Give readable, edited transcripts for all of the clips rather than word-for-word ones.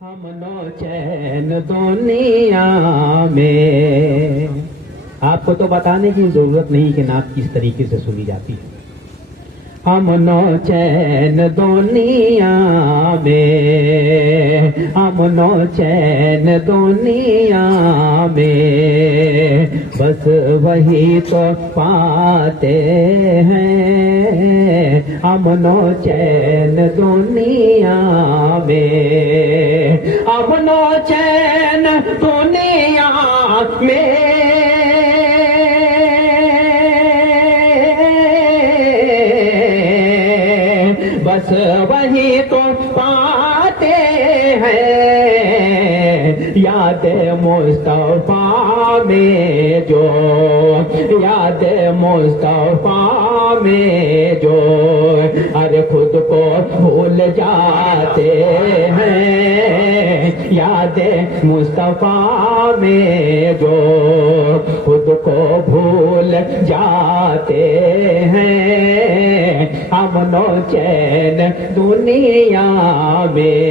امن و چین دنیا میں. آپ کو تو بتانے کی ضرورت نہیں کہ نعت کس طریقے سے سنی جاتی ہے. امن و چین دنیا میں، امن و چین دنیا میں، بس وہی تو پاتے ہیں. امن و چین دنیا میں، امن و چین دنیا میں، بس وہی تو پاتے ہیں. یاد مصطفیٰ میں جو، یاد مصطفیٰ میں جو، ارے خود کو بھول جاتے ہیں. یاد مصطفیٰ میں جو خود کو بھول جاتے ہیں. امن و چین دنیا میں.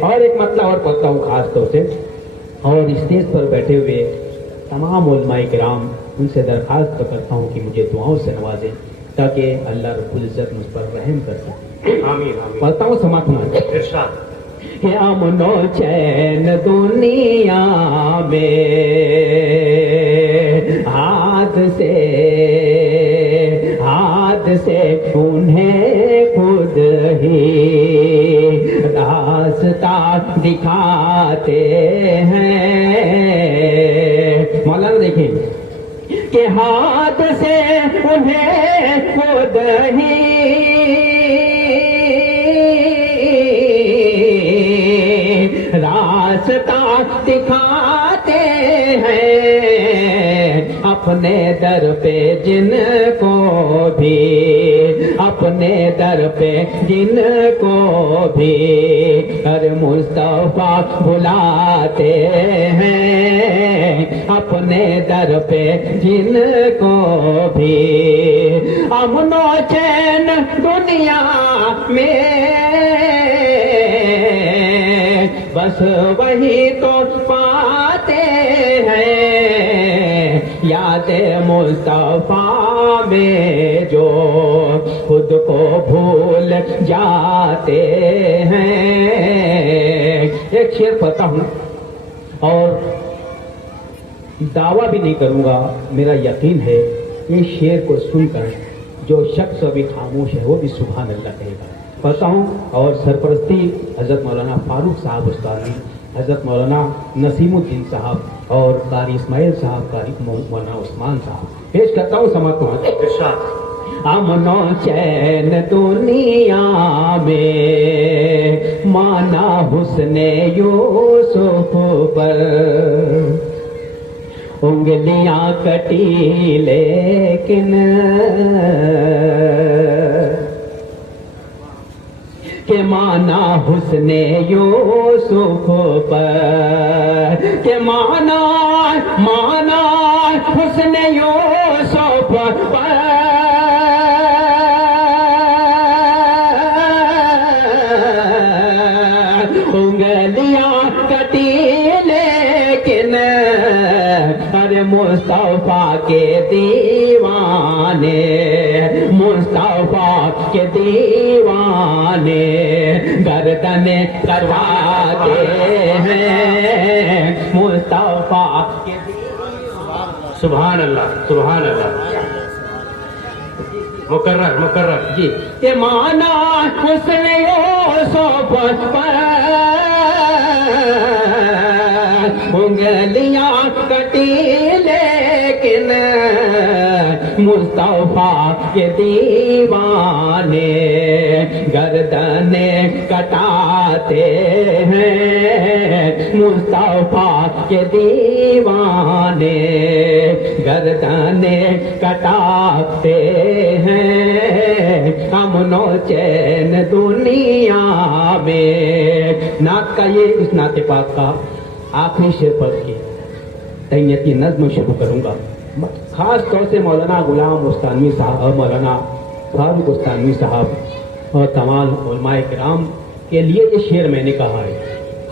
اور ایک مطلب اور پڑھتا ہوں خاص طور سے، اور اسٹیج پر بیٹھے ہوئے تمام علماء کرام، ان سے درخواست کرتا ہوں کہ مجھے دعاؤں سے نوازیں تاکہ اللہ رب العزت مجھ پر رحم کر سکے. آمین آمین. پڑھتا ہوں سماعت فرمائیں. ارشاد. کہ امن و چین دنیا میں، ہاتھ سے انہیں خود ہی راستہ دکھاتے ہیں. مولانا دیکھیں کہ ہاتھ سے انہیں خود ہی راستہ دکھاتے ہیں. اپنے در پہ جن کو بھی، اپنے در پہ جن کو بھی ہر مصطفیٰ بلاتے ہیں. اپنے در پہ جن کو بھی امن و چین دنیا میں، بس وہی تو پاتے ہیں. یاد مصطفیٰ میں جو خود کو بھول جاتے ہیں. ایک شعر پڑھتا ہوں اور دعویٰ بھی نہیں کروں گا، میرا یقین ہے یہ شعر کو سن کر جو شخص ابھی خاموش ہے وہ بھی سبحان اللہ کہے گا. پڑھتا ہوں اور سرپرستی حضرت مولانا فاروق صاحب استادی، حضرت مولانا نسیم الدین صاحب اور قاری اسماعیل صاحب، قاری مولانا عثمان صاحب پیش کرتا ہوں. سماعت فرمائیں. ارشاد. امن و چین دنیا میں، مانا حسن یوسف پر انگلیاں کٹی لیکن کہ مانا حسن یوسف پر، کہ مانا حسن یوسف پر انگلیاں کٹی لیکن ارے مصطفیٰ کے دیوانے، مصطفیٰ کے دیوانے گردن کرواتے ہیں. مصطفیٰ کے سبحان اللہ سبحان اللہ. مکرر مکرر. جی کہ مانا حسن یوسف پر انگلیاں کٹی لیکن مصطفیٰ کے دیوانے گردن کٹاتے ہیں. مصطفیٰ کے دیوانے گردن کٹاتے ہیں. امن و چین دنیا میں. نعت کا یہ اس نعت پاک کا آخری شعر پڑھ کے تیمیت کی نظم شروع کروں گا. خاص طور سے مولانا غلام استانوی صاحب اور مولانا فاروق استانوی صاحب اور تمام علماء کرام کے لیے یہ شعر میں نے کہا ہے.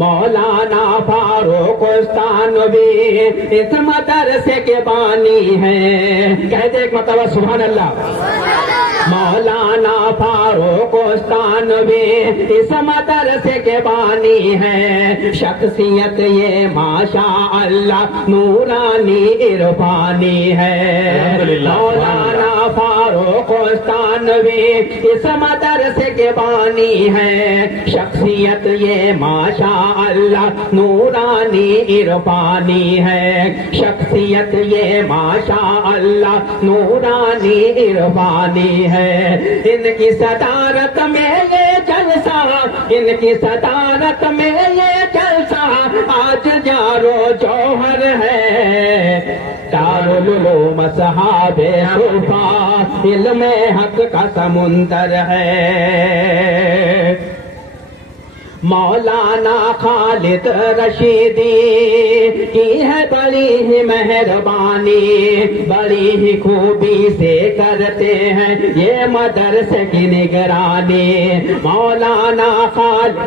مولانا فاروق استانوی اس مدرسے کے بانی ہیں. کہتے ایک مرتبہ سبحان اللہ. مولانا فاروق استانوی اس مدرسے کے بانی ہیں. شخصیت یہ ماشاء اللہ نورانی عرفانی ہے. مولانا فاروق استانوی اس مدرسے کے بانی ہیں. شخصیت یہ ماشاء اللہ نورانی عرفانی ہے. شخصیت یہ ماشاء اللہ نورانی عرفانی ہے. ان کی صدارت میں یہ جلسہ, ان کی صدارت میں یہ جلسہ آج جارو جوہر ہے. دارالعلوم اصحاب صفا علم حق کا سمندر ہے. مولانا خالد رشیدی کی ہے بڑی ہی مہربانی, بڑی ہی خوبی سے کرتے ہیں یہ مدرسے کی نگرانی. مولانا خالد,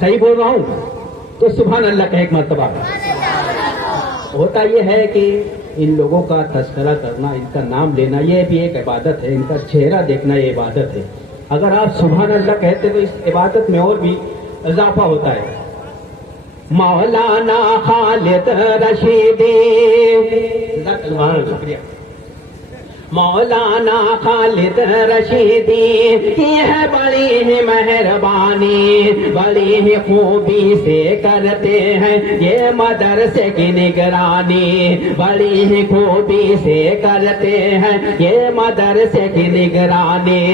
صحیح بول رہا ہوں تو سبحان اللہ کا ایک مرتبہ. ہوتا یہ ہے کہ ان لوگوں کا تذکرہ کرنا, ان کا نام لینا یہ بھی ایک عبادت ہے. ان کا چہرہ دیکھنا یہ عبادت ہے. اگر آپ سبحان اللہ کہتے تو اس عبادت میں اور بھی اضافہ ہوتا ہے. مولانا خالد رشیدی, شکریہ. مولانا خالد رشیدی کی ہے بڑی ہی مہربانی, بڑی ہی خوبی سے کرتے ہیں یہ مدرسے کی نگرانی. بڑی ہی خوبی سے کرتے ہیں یہ مدرسے کی نگرانی.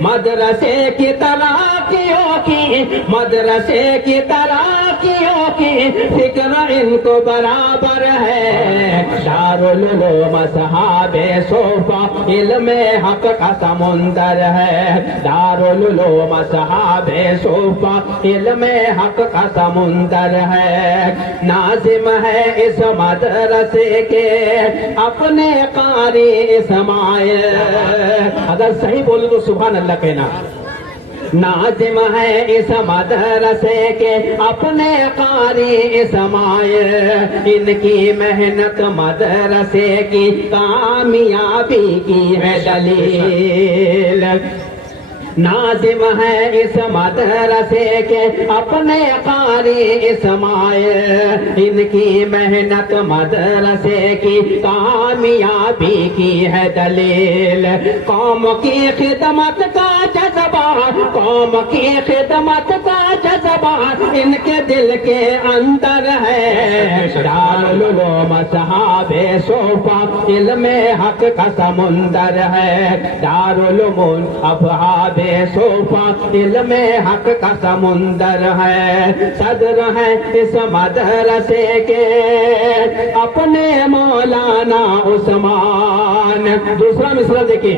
مدرسے کی ترقیوں کی, مدرسے کی ترقیوں کی فکر ان کو برابر ہے. دارالعلوم اصحاب صفا علم حق کا سمندر ہے. دارالعلوم اصحاب صفا علم حق کا سمندر ہے. ناظم ہے اس مدرسے کے اپنے قاری اسماعیل. اگر صحیح بولو تو سبحان اللہ کہنا. ناظم ہے اس مدرسے کے اپنے قاری اسماعیل. ان کی محنت مدرسے کی کامیابی کی ہے دلیل. ناظم ہے اس مدرسے کے اپنے قاری اسماعیل. ان کی محنت مدرسے کی کامیابی کی ہے دلیل. قوم کی خدمت کا جذبہ, قوم کی خدمت کا جذبہ ان کے دل کے اندر ہے. دارالعلوم اصحاب صفا علم حق کا سمندر ہے. دارالعلوم اصحاب صفا علم حق کا سمندر ہے. صدر ہے اس مدرسے کے اپنے مولانا عثمان. دوسرا مصرع دیکھیں.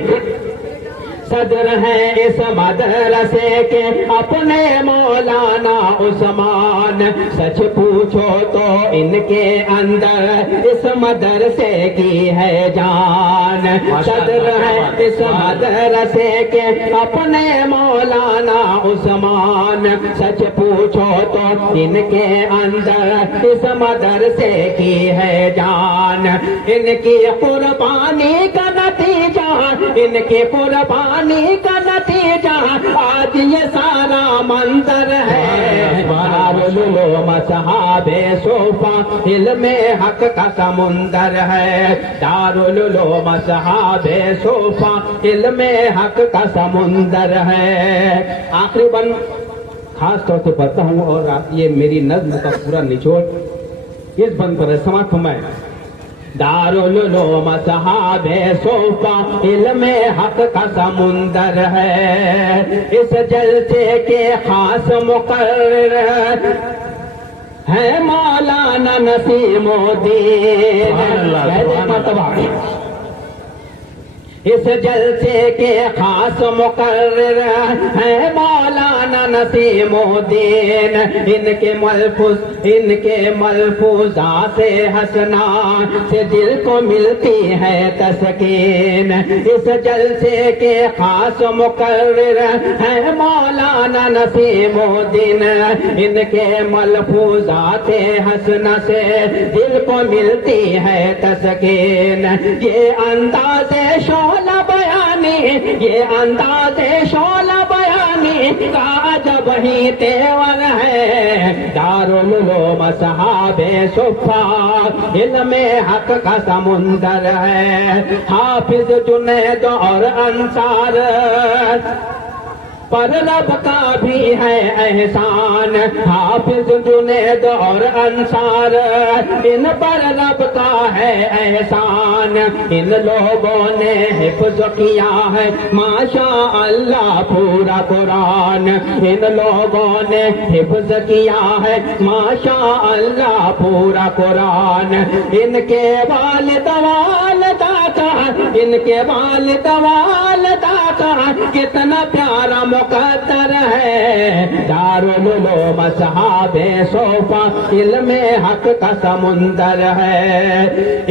صدر ہے اس مدرسے کے اپنے مولانا عثمان. سچ پوچھو تو ان کے اندر اس مدرسے کی ہے جان. صدر ہے اس مدرسے کے اپنے مولانا عثمان. سچ پوچھو تو ان کے اندر اس مدرسے کی ہے جان. ان کی قربانی کا نتیجہ, ان کی قربانی کا نتیجہ آج یہ سارا منظر ہے. دارالعلوم اصحاب صفا علم حق کا سمندر ہے. دارالعلوم اصحاب صفا علم حق کا سمندر ہے. آخری بند خاص طور سے پڑھتا ہوں اور یہ میری نظم کا پورا نچوڑ اس بند پر ہے. سماعت فرمائیں. دارالعلوم اصحاب صفا علم حق کا سمندر ہے. اس جلسے کے خاص مقرر ہے مولانا نسیم الدین. اس جلسے کے خاص مقرر ہے مولانا مولانا نسیم الدین، ان کے ملفوظات حسنا سے دل کو ملتی ہے تسکین، اس جلسے کے خاص مقرر ہے مولانا نسیم الدین، ان کے ملفوظات حسنا سے دل کو ملتی ہے تسکین، یہ انداز شعلہ بیانی، یہ انداز شعلہ بیانی کا جب ہی تیور ہے، دارالعلوم اصحاب صفا علم حق کا سمندر ہے، حافظ جنید اور انصار پر رب کا بھی ہے احسان، حافظ جنید اور انصار ان پر رب کا ہے احسان، ان لوگوں نے حفظ کیا ہے ماشاء اللہ پورا قرآن، ان لوگوں نے حفظ کیا ہے ماشاء اللہ پورا قرآن، ان کے والد والدہ کا، ان کے والد والدہ کا کتنا پیارا مقدر ہے، دارالعلوم اصحاب صفا علم حق کا سمندر ہے،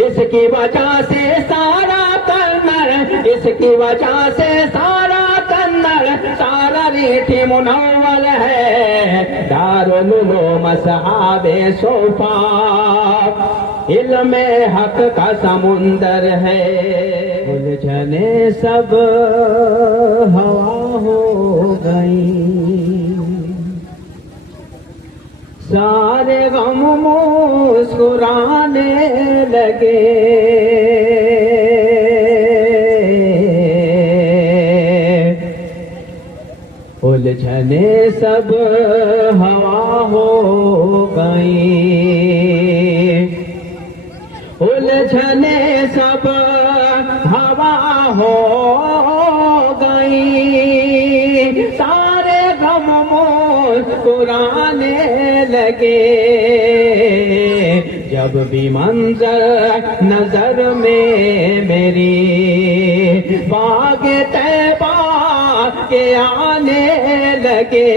اس کی وجہ سے سارا کنر، اس کی وجہ سے سارا کنر، سارا ریٹھی منور ہے، دارالعلوم اصحاب صفا علم حق کا سمندر ہے، الجھنے سب ہوا ہو گئی، سارے غم مسکرانے لگے، الجھنے سب ہوا ہو گئی، الجھنے سب ہوا ہو گئی، سارے غم مسکرانے لگے، جب بھی منظر نظر میں میری باغ طیبہ کے آنے لگے،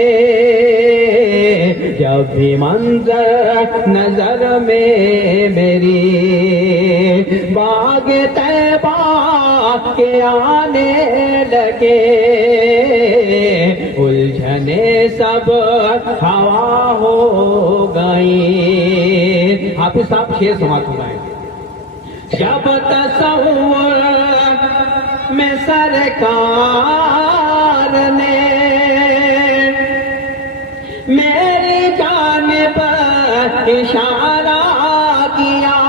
جب بھی منظر نظر میں میری باغ طیبہ کے آنے لگے، الجھنے سب ہوا ہو گئی، حافظ صاحب شعر سماعت ہو رہا ہے، جب تصور میں سرکار نے میری جانب اشارہ کیا،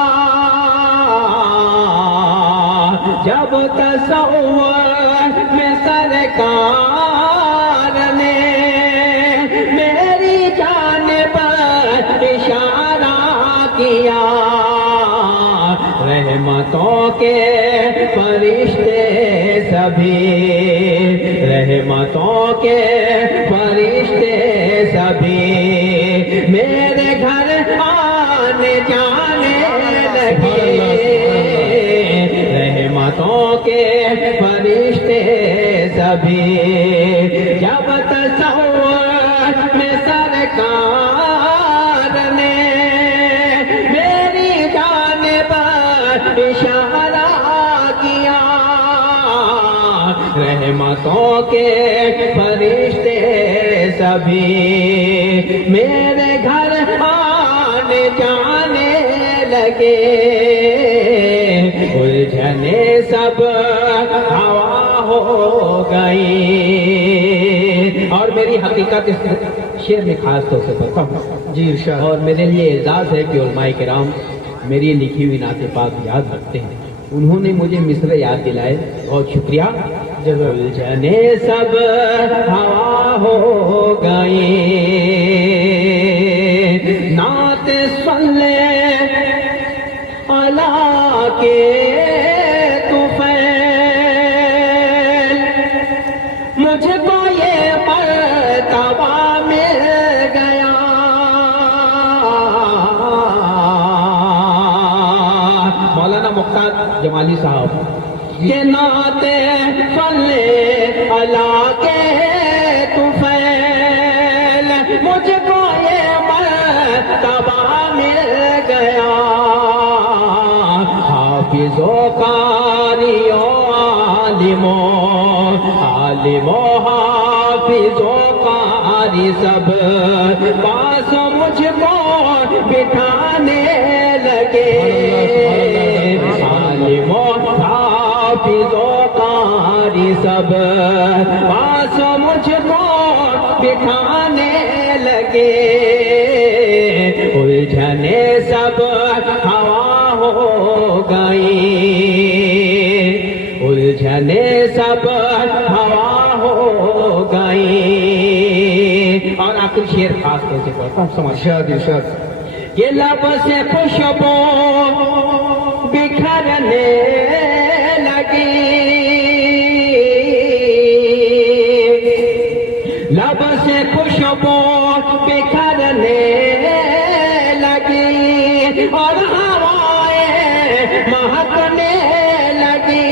جب تصور میں سرکار نے میری جانب اشارہ کیا، رحمتوں کے فرشتے سبھی، رحمتوں کے فرشتے سبھی میرے گھر آنے جانے لگے، رحمتوں کے فرشتے سبھی جب تصور میں سرکار نے میری جانب اشارہ کیا، رحمتوں کے فرشتے سبھی میرے گھر آنے جانے لگے، الجھنے سب ہوا ہو گئی، اور میری حقیقت اس شعر میں خاص طور سے بتاؤں جی، اور میرے لیے اعزاز ہے کہ علماء کرام میری لکھی ہوئی نعت پاک یاد رکھتے ہیں، انہوں نے مجھے مصر یاد دلائے، بہت شکریہ۔ الجھنے سب ہوا ہو گئی، نعت صلی اللہ کے طفیل، مجھ کو یہ مرتبہ مل گیا، مولانا مختار جمالی صاحب کہ نعت صلی اللہ کے طفیل، حافظوں قاریوں عالموں حافظوں قاری سب پاس مجھ کو بٹھانے لگے عالموں حافظوں قاری سب پاس مجھ کو بٹھانے لگے الجھنے سب ہوا ہو گئی الجھنے سب ہوا ہو گئی اور آخری شعر خاص طور سے پڑھتا ہوں سمجھ یہ لب سے خوشبو بکھرنے لگی لب سے خوشبو بکھرنے لگی اور ہوائیں مہکنے لگی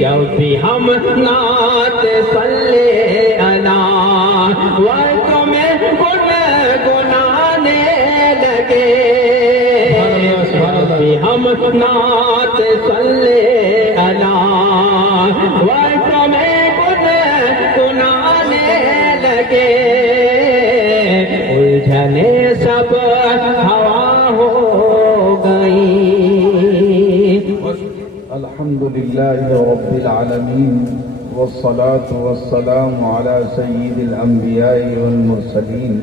جب بھی ہم نعت صلی اللہ وقت میں گنگنانے لگے جب بھی ہم نعت صلی اللہ وقت میں گنگنانے لگے الجھنے سب ہوا ہو گئی. الحمد لله رب العالمين والصلاة والسلام على سيد الأنبياء والمرسلين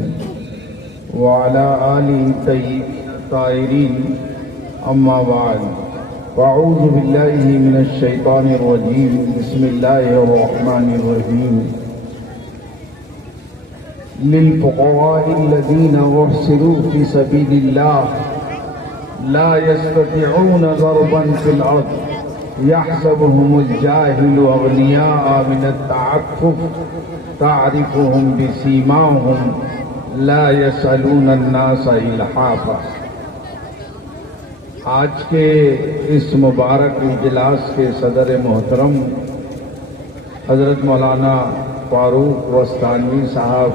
وعلى آله الطاهرين أما بعد فأعوذ بالله من الشيطان الرجيم بسم الله الرحمن الرحيم للفقراء الذين أحصروا في سبيل الله لا يستطيعون ضربا في الأرض يحسبهم الجاهل أغنياء من التعفف تعرفهم بسيماهم لا يسألون الناس إلحافا. آج کے اس مبارک اجلاس کے صدر محترم حضرت مولانا فاروق وستانوی صاحب،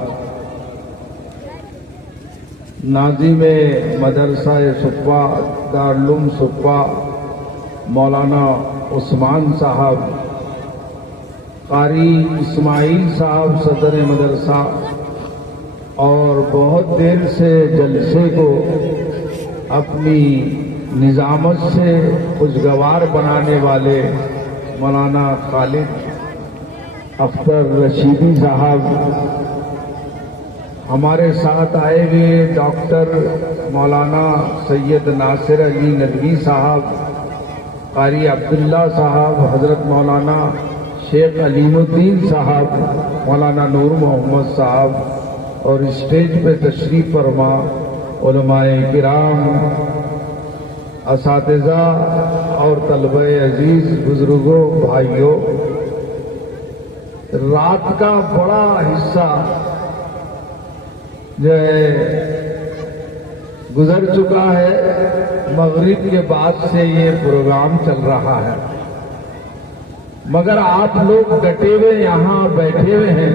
ناظم مدرسہ صفا دارالعلوم صفا مولانا عثمان صاحب، قاری اسماعیل صاحب صدر مدرسہ، اور بہت دیر سے جلسے کو اپنی نظامت سے خوشگوار بنانے والے مولانا خالد اختر رشیدی صاحب، ہمارے ساتھ آئے ہوئے ڈاکٹر مولانا سید ناصر علی ندوی صاحب، قاری عبداللہ صاحب، حضرت مولانا شیخ علیم الدین صاحب، مولانا نور محمد صاحب، اور اسٹیج پہ تشریف فرما علماء کرام، اساتذہ اور طلبہ عزیز، بزرگوں، بھائیوں، رات کا بڑا حصہ جو ہے گزر چکا ہے، مغرب کے بعد سے یہ پروگرام چل رہا ہے، مگر آپ لوگ ڈٹے ہوئے یہاں بیٹھے ہوئے ہیں.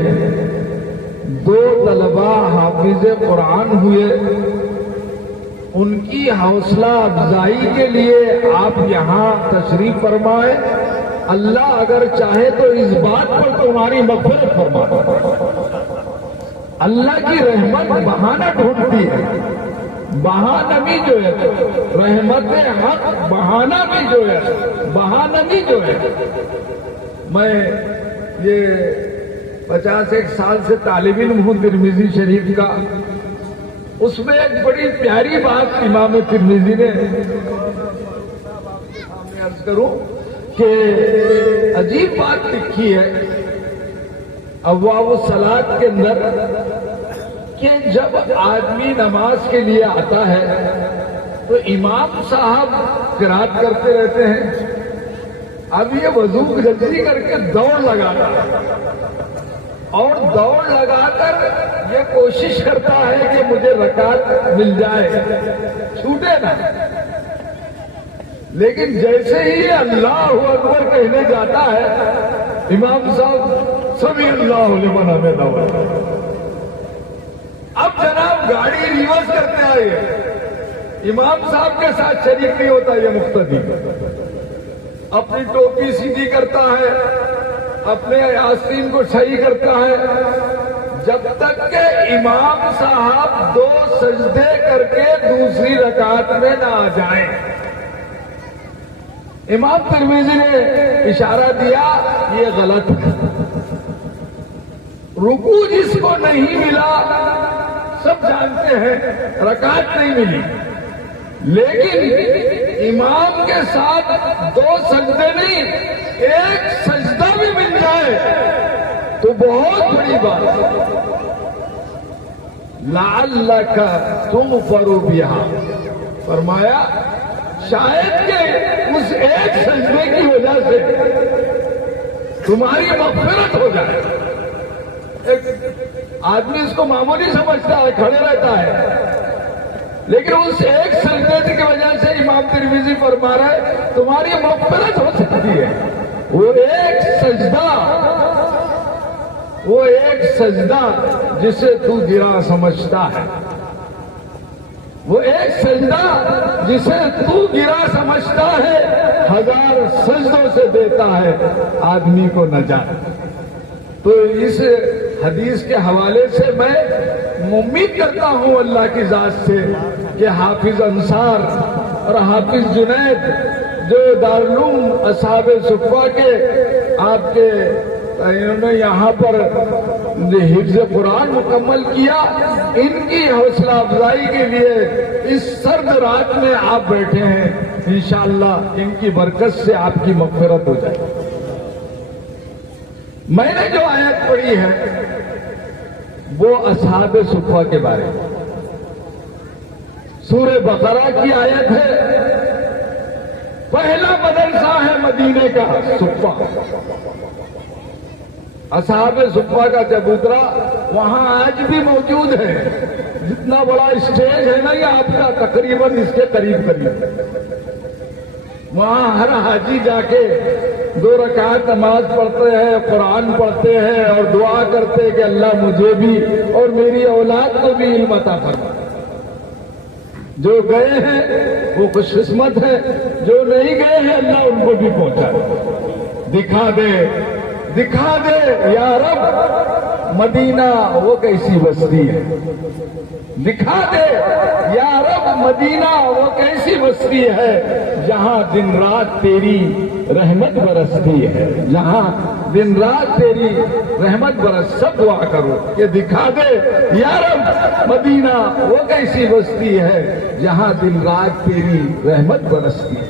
2 طلبہ حافظ قرآن ہوئے، ان کی حوصلہ افزائی کے لیے آپ یہاں تشریف فرمائیں. اللہ اگر چاہے تو اس بات پر تمہاری مغفرت فرما. اللہ کی رحمت بہانہ ڈھونڈتی ہے، بہانہ بھی جو ہے رحمت حق، بہانہ بھی جو ہے بہانہ بھی جو ہے. میں یہ 51 سال سے طالب علم ہوں ترمذی شریف کا. اس میں ایک بڑی پیاری بات امام ترمذی نے عرض کروں کہ عجیب بات لکھی ہے ابواب الصلاۃ کے اندر کہ جب آدمی نماز کے لیے آتا ہے تو امام صاحب قرات کرتے رہتے ہیں. اب یہ وضو جلدی کر کے دوڑ لگاتا ہے اور دوڑ لگا کر یہ کوشش کرتا ہے کہ مجھے رکعت مل جائے، چھوٹے نہ. لیکن جیسے ہی اللہ اکبر کہنے جاتا ہے امام صاحب سمی اللہ لمن حمدہ، اب جناب گاڑی ریورس کرتے آئے. امام صاحب کے ساتھ شریک نہیں ہوتا یہ مقتدی، اپنی ٹوپی سیدھی کرتا ہے، اپنے آستین کو صحیح کرتا ہے، جب تک کہ امام صاحب 2 سجدے کر کے دوسری رکعت میں نہ آ جائیں۔ امام ترمذی نے اشارہ دیا یہ غلط ہے، رکوع جس کو نہیں ملا سب جانتے ہیں، رکعت نہیں ملی، لیکن امام کے ساتھ 2 سجدے نہیں 1 سجدہ بھی مل جائے تو بہت بڑی بات ہے۔ لعلک تغفر بها، فرمایا شاید کہ اس 1 سجدے کی وجہ سے تمہاری مغفرت ہو جائے۔ ایک آدمی اس کو معمولی سمجھتا ہے، کھڑے رہتا ہے، لیکن اس 1 سجدے کی وجہ سے امام ترمذی فرما رہا ہے تمہاری مغفرت ہو سکتی ہے۔ وہ ایک سجدہ جسے تو گرا سمجھتا ہے، وہ ایک سجدہ جسے تو گرا سمجھتا ہے 1000 سجدوں سے دیتا ہے آدمی کو نجات۔ تو اس حدیث کے حوالے سے میں امید کرتا ہوں اللہ کی ذات سے کہ حافظ انصار اور حافظ جنید جو دارالعلوم اصحاب صفہ کے آپ کے انہوں نے یہاں پر حفظ قرآن مکمل کیا، ان کی حوصلہ افزائی کے لیے اس سرد رات میں آپ بیٹھے ہیں، انشاءاللہ ان کی برکت سے آپ کی مغفرت ہو جائے۔ میں نے جو آیت پڑھی ہے وہ اصحاب صفہ کے بارے میں، سورہ بقرہ کی آیت ہے، پہلا مدرسہ ہے مدینے کا صفہ۔ اصحاب صفہ کا چبوترا وہاں آج بھی موجود ہے، جتنا بڑا اسٹیج ہے نا یہ آپ کا تقریباً اس کے قریب قریب، وہاں ہر حاجی جا کے 2 رکعت نماز پڑھتے ہیں، قرآن پڑھتے ہیں اور دعا کرتے کہ اللہ مجھے بھی اور میری اولاد کو بھی علم عطا فرما۔ جو گئے ہیں وہ خوش قسمت ہے، جو نہیں گئے ہیں اللہ ان کو بھی پہنچا دکھا دے یا رب مدینہ وہ کیسی بستی ہے، دکھا دے یا رب مدینہ وہ کیسی بستی ہے جہاں دن رات تیری رحمت برستی ہے، جہاں دن رات تیری رحمت برس۔ سب دعا کرو کہ دکھا دے یا رب مدینہ وہ کیسی بستی ہے جہاں دن رات تیری رحمت برستی ہے۔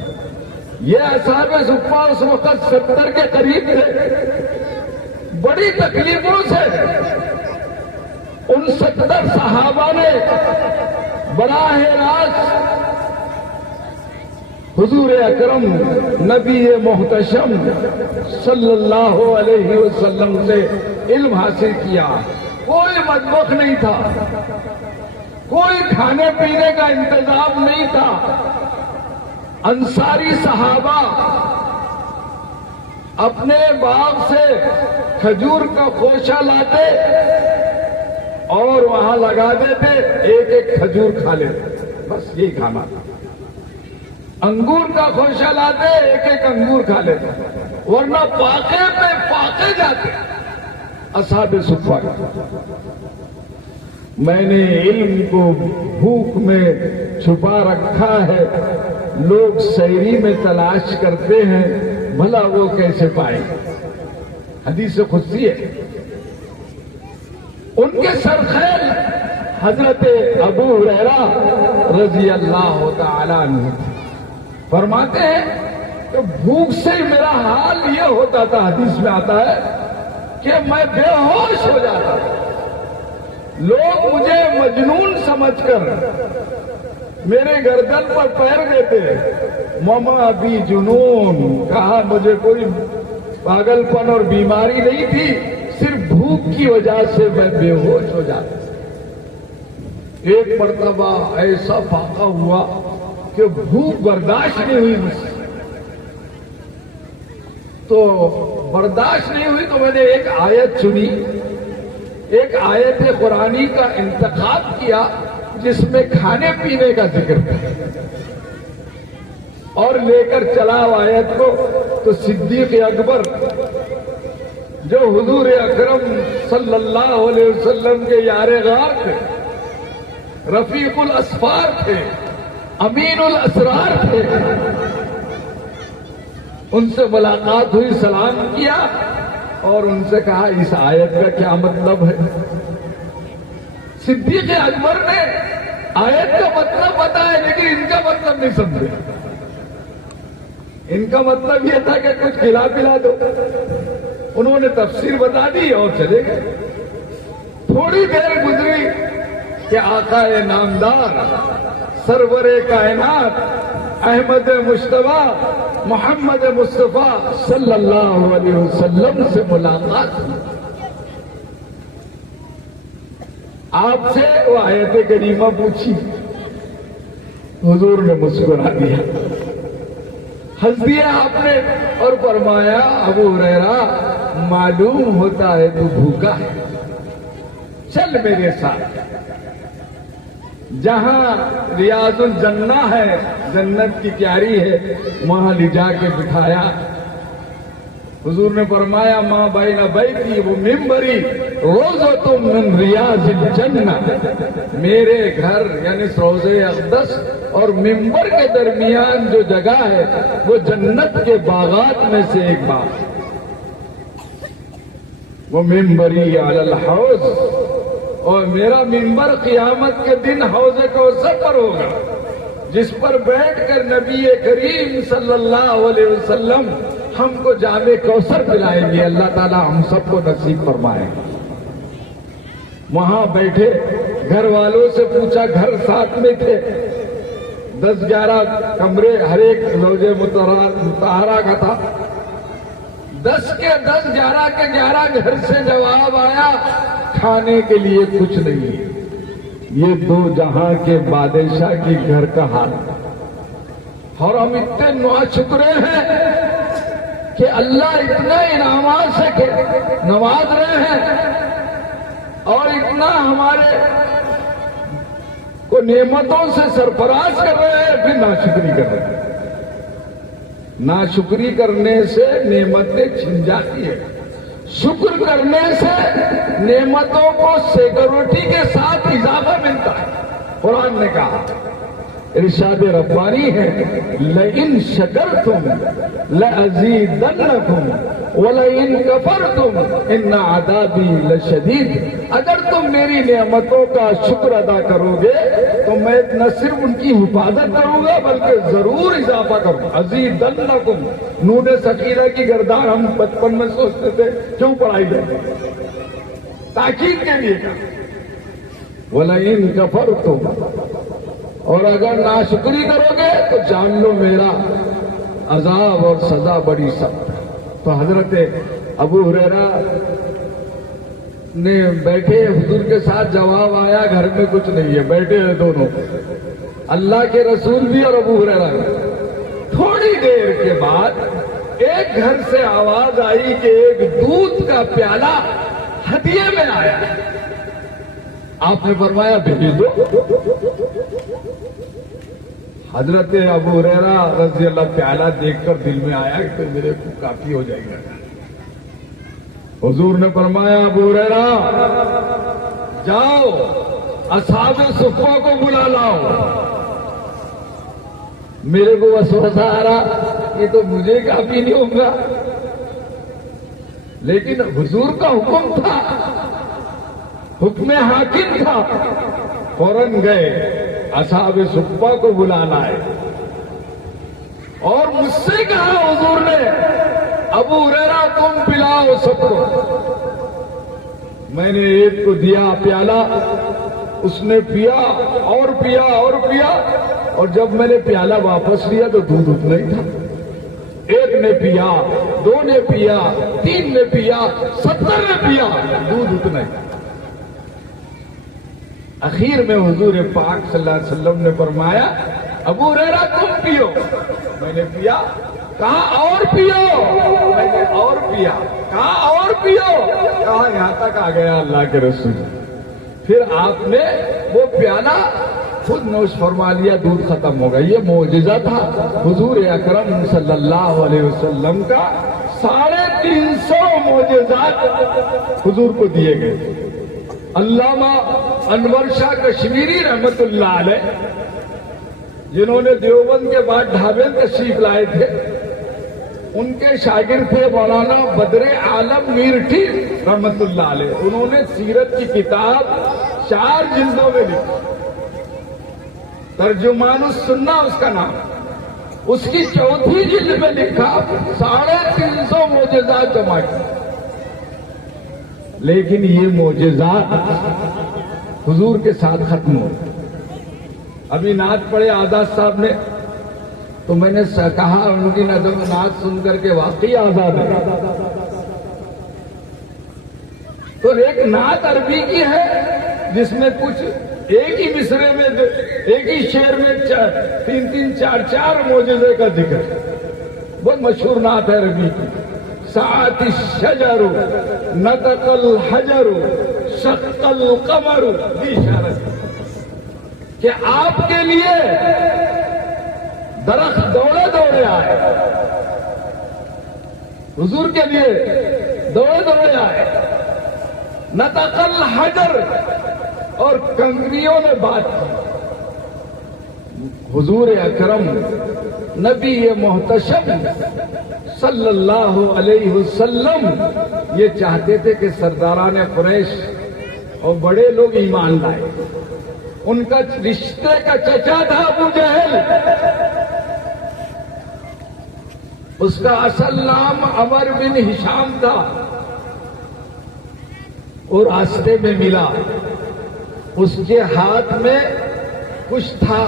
یہ اصحاب صفہ اس وقت 70 کے قریب تھے، بڑی تکلیفوں سے ان 70 صحابہ نے براہ راست حضور اکرم نبی محتشم صلی اللہ علیہ وسلم سے علم حاصل کیا۔ کوئی مطبخ نہیں تھا، کوئی کھانے پینے کا انتظام نہیں تھا۔ انصاری صحابہ اپنے باغ سے کھجور کا خوشہ لاتے اور وہاں لگا دیتے، ایک ایک کھجور کھا لیتے، بس یہی کھانا تھا۔ انگور کا خوشہ لاتے، ایک ایک انگور کھا لیتے، ورنہ فاقے پہ فاقے جاتے اصحاب صفہ۔ میں نے علم کو بھوک میں چھپا رکھا ہے، لوگ سیری میں تلاش کرتے ہیں، بھلا وہ کیسے پائیں۔ حدیث قدسی ہے۔ ان کے سرخیل حضرت ابو ہریرہ رضی اللہ تعالی عنہ فرماتے ہیں کہ بھوک سے میرا حال یہ ہوتا تھا، حدیث میں آتا ہے کہ میں بے ہوش ہو جاتا تھا، لوگ مجھے مجنون سمجھ کر میرے گردن پر پیر دیتے، مما بھی جنون، کہا مجھے کوئی پاگل پن اور بیماری نہیں تھی، صرف بھوک کی وجہ سے میں بے ہوش ہو جاتا۔ ایک مرتبہ ایسا فاقہ ہوا کہ بھوک برداشت نہیں ہوئی مجھ سے، تو برداشت نہیں ہوئی تو میں نے ایک آیت چنی، ایک آیت قرآنی کا انتخاب کیا جس میں کھانے پینے کا ذکر تھا، اور لے کر چلا آیت کو، تو صدیق اکبر جو حضور اکرم صلی اللہ علیہ وسلم کے یار غار تھے، رفیق الاسفار تھے، امین الاسرار تھے، ان سے ملاقات ہوئی، سلام کیا اور ان سے کہا اس آیت کا کیا مطلب ہے؟ صدیق اکبر نے آیت کا مطلب بتایا لیکن ان کا مطلب نہیں سمجھے۔ ان کا مطلب یہ تھا کہ کچھ کھلا پلا دو، انہوں نے تفسیر بتا دی اور چلے گئے۔ تھوڑی دیر گزری کہ آقا نامدار سرور کائنات احمد مجتبیٰ محمد مصطفیٰ صلی اللہ علیہ وسلم سے ملاقات ہوئی۔ آپ سے وہ آیت کریمہ پوچھی، حضور نے مسکرا دیا، ہنس دیا آپ نے اور فرمایا ابو ہریرہ معلوم ہوتا ہے تو بھوکا ہے، چل میرے ساتھ، جہاں ریاض الجنہ ہے، جنت کی کیاری ہے، وہاں لے جا کے بٹھایا۔ حضور نے فرمایا ماں بین بیتی و ممبری روضۃ من ریاض الجنہ، میرے گھر یعنی روضہ اقدس اور ممبر کے درمیان جو جگہ ہے وہ جنت کے باغات میں سے ایک باغ، وہ ممبری علی الحوض، اور میرا ممبر قیامت کے دن حوض کوثر پر ہوگا، جس پر بیٹھ کر نبی کریم صلی اللہ علیہ وسلم ہم کو جام کوثر پلائیں گے۔ اللہ تعالی ہم سب کو نصیب فرمائے۔ وہاں بیٹھے، گھر والوں سے پوچھا، گھر ساتھ میں تھے، 10-11 کمرے ہر ایک زوج مطہرہ کا تھا، 10 کے 10 11 کے 11 گھر سے جواب آیا کھانے کے لیے کچھ نہیں ہے۔ یہ دو جہاں کے بادشاہ کی گھر کا حال ہے، اور ہم اتنے ناشکرے ہیں کہ اللہ اتنا انعامات سے نواز رہے ہیں اور اتنا ہمارے کو نعمتوں سے سرفراز کر رہے ہیں، پھر ناشکری کر رہے ہیں۔ ناشکری کرنے سے نعمتیں چھن جاتی ہیں، شکر کرنے سے نعمتوں کو سیکورٹی کے ساتھ اضافہ ملتا ہے۔ قرآن نے کہا، ارشاد ربانی ہے، لئن شکرتم لأزیدنکم ولئن کفرتم ان عذابی لشدید، اگر تم میری نعمتوں کا شکر ادا کرو گے تو میں نہ صرف ان کی حفاظت کروں گا بلکہ ضرور اضافہ کروں گا۔ ازیدنکم، نون ثقیلہ کی گردان ہم بچپن میں سوچتے تھے کیوں پڑھائی جاتی، تاکید کے لیے کہا وَلَئِن كَفَرْتُمْ، اور اگر ناشکری کرو گے تو جان لو میرا عذاب اور سزا بڑی سخت ہے۔ تو حضرت ابو ہریرہ نے بیٹھے حضور کے ساتھ، جواب آیا گھر میں کچھ نہیں ہے، بیٹھے ہیں دونوں، اللہ کے رسول بھی اور ابو ہریرہ بھی۔ تھوڑی دیر کے بعد ایک گھر سے آواز آئی کہ ایک دودھ کا پیالہ ہدیے میں آیا۔ آپ نے فرمایا بھیج دو۔ حضرت ابو ہریرہ رضی اللہ پیالہ دیکھ کر دل میں آیا کہ میرے کو کافی ہو جائے گا۔ حضور نے فرمایا ابو ہریرہ جاؤ اصحاب صفہ کو بلا لاؤ۔ میرے کو وسوسہ آ رہا یہ تو مجھے کافی نہیں ہوگا، لیکن حضور کا حکم تھا، حکم حاکم تھا، فوراً گئے اصحاب صفہ کو بلا لائے اور مجھ سے کہا حضور نے ابو ہریرہ تم پلاؤ سب کو۔ میں نے ایک کو دیا پیالہ، اس نے پیا اور پیا اور پیا، اور جب میں نے پیالہ واپس لیا تو دودھ اتنا ہی تھا۔ ایک نے پیا، 2 نے پیا، 3 نے پیا، 70 نے پیا، دودھ اتنا ہی۔ اخیر میں حضور پاک صلی اللہ علیہ وسلم نے فرمایا ابو ہریرہ تم پیو۔ میں نے پیا، کہا اور پیو، میں نے اور پیا، کہا اور پیو، کہا یہاں تک آ گیا اللہ کے رسول پھر آپ نے وہ پیالہ خود نوش فرما لیا، دودھ ختم ہو گیا. یہ معجزہ تھا حضور اکرم صلی اللہ علیہ وسلم کا. 350 معجزات حضور کو دیے گئے. علامہ انور شاہ کشمیری رحمت اللہ علیہ، جنہوں نے دیوبند کے بعد ڈھابے تشریف لائے تھے، ان کے شاگرد تھے مولانا بدر عالم میرٹھی رحمت اللہ علیہ. انہوں نے سیرت کی کتاب 4 جلدوں میں لکھی، ترجمان السنہ اس کا نام. اس کی 4تھی جلد میں لکھا 350 معجزات جمع کی. لیکن یہ معجزات حضور کے ساتھ ختم ہو. ابھی نعت پڑھے آزاد صاحب نے، تو میں نے کہا ان کی نظم نعت سن کر کے واقعی آزاد ہے. تو ایک نعت عربی کی ہے جس میں کچھ ایک ہی مصرے میں، ایک ہی شعر میں 3 4 معجزے کا ذکر ہے. بہت مشہور نعت ہے عربی کی. ساعت الشجر نطق الحجر شق القمر، یہ اشارت کہ آپ کے لیے درخت دوڑے دوڑے آئے، حضور کے لیے دوڑے دوڑے آئے. نطق الحجر، اور کنکریوں نے بات کی. حضور اکرم نبی محتشم صلی اللہ علیہ وسلم یہ چاہتے تھے کہ سرداران قریش اور بڑے لوگ ایمان لائے. ان کا رشتے کا چچا تھا ابو جہل، اس کا اصل نام عمر بن ہشام تھا. اور راستے میں ملا، اس کے ہاتھ میں کچھ تھا.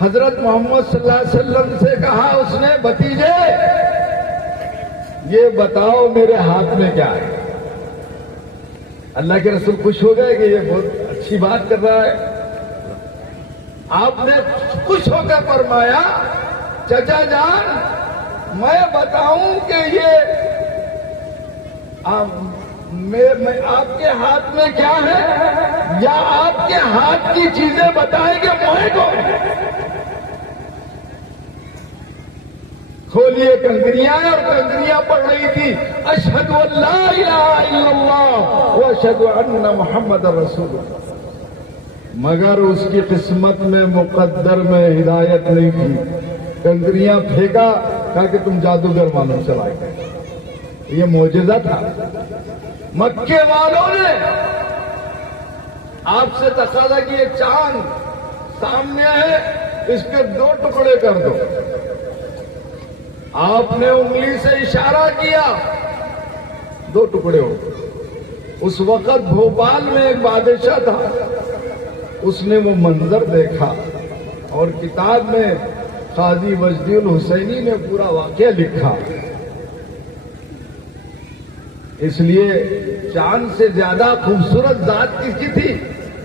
حضرت محمد صلی اللہ علیہ وسلم سے کہا اس نے، بھتیجے یہ بتاؤ میرے ہاتھ میں کیا ہے. اللہ کے رسول خوش ہو گئے کہ یہ بہت اچھی بات کر رہا ہے. آپ نے خوش ہو کر فرمایا، چچا جان میں بتاؤں کہ یہ آپ کے ہاتھ میں کیا ہے، یا آپ کے ہاتھ کی چیزیں بتائیں گے موہے کو؟ کھولیے کنکریاں، اور کنکریاں پڑھ رہی تھی اشہد ان لا الہ الا اللہ واشہد ان محمد رسول اللہ. مگر اس کی قسمت میں، مقدر میں ہدایت نہیں تھی. کنکریاں پھینکا، کہا کہ تم جادوگر معلوم چلائے گئے. یہ معجزہ تھا. مکے والوں نے آپ سے تقاضا کہ یہ چاند سامنے ہے، اس کے 2 ٹکڑے کر دو. آپ نے انگلی سے اشارہ کیا، 2 ٹکڑے ہو. اس وقت بھوپال میں ایک بادشاہ تھا، اس نے وہ منظر دیکھا اور کتاب میں قاضی وجدی الحسینی نے پورا واقعہ لکھا. اس لیے چاند سے زیادہ خوبصورت ذات کس کی تھی؟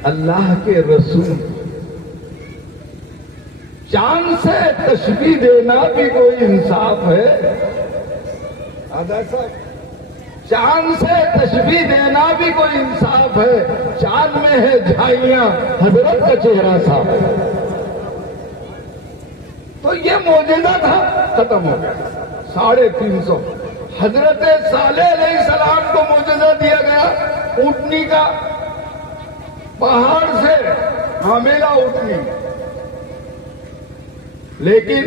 اللہ کے رسول. چاند سے تشبیہ دینا بھی کوئی انصاف ہے؟ چاند سے تشبیہ دینا بھی کوئی انصاف ہے؟ چاند میں ہے جھائیاں، حضرت کا چہرہ صاف ہے. تو یہ معجزہ تھا، ختم ہو گیا. 350. حضرت صالح علیہ السلام کو معجزہ دیا گیا اونٹنی کا، پہاڑ سے حاملہ اونٹنی. لیکن